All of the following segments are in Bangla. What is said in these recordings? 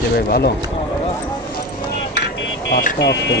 যে ভাই ভালো পাঁচটা অপশন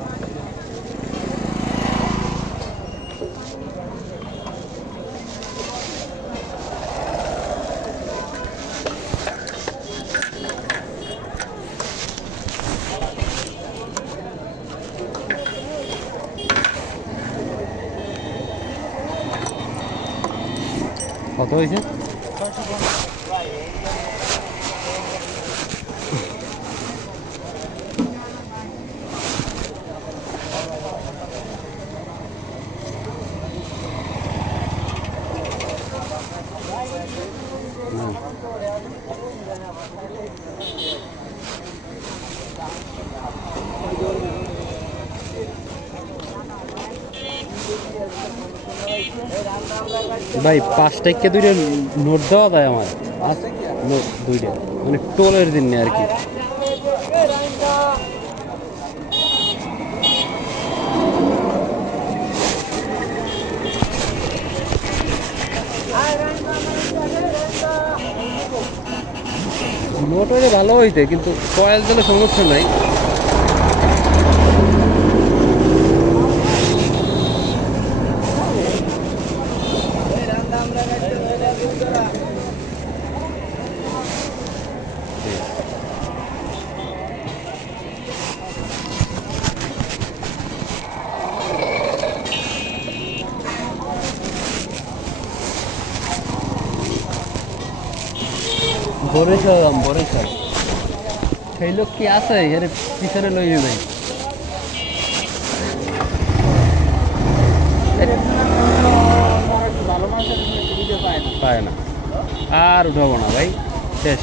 কত হয়েছে হুম। ভাই, পাঁচ টাকা দুইটা নোট দেওয়া যায় আমার। দুইটা। মানে টোলের দিন নেই আর কি। নোট হইলে ভালো হইতে, কিন্তু কয়েল দিলে সমস্যা নাই। বরিশাল বরিশাল। সেই লোক কি আছে, এর পিছনে লই ভাই পায় না। আর উঠাবো না ভাই, শেষ।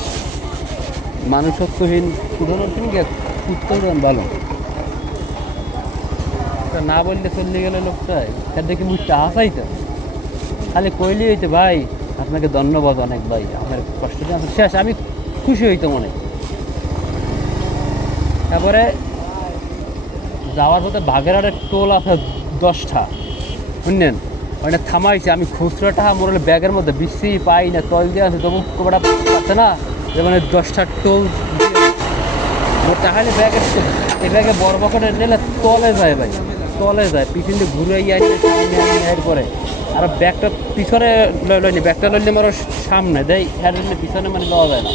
মানুষত্বহীন উঠানোর তিনি দেন ভালো। না বললে চলে গেলে লোকটাই তার দেখি মুখটা হাসাইতে। খালি কইলি হইতে, ভাই। আপনাকে ধন্যবাদ অনেক ভাই আপনার কষ্টটা শেষ, আমি খুশি হইতো মনে। তারপরে যাওয়ার পথে বাগেরহাটের টোল আছে দশটা, শুনলেন? ওখানে থামাইছে, আমি খুচরো টাকা মোর ব্যাগের মধ্যে বিশ্রী পাই না, তল দিয়ে আছে, তবু কোটা পাচ্ছে না, যে মানে দশটা টোল তাহলে ব্যাগের এই ব্যাগে বড় বকটে নিলে তলে যায় ভাই। তলে যায়, পিছন ঘুরে এর পরে। আর ব্যাগটা পিছনে লইনি, ব্যাগটা লইলে আমার সামনে দেয় হ্যাঁ পিছনে মানে লওয়া যায় না।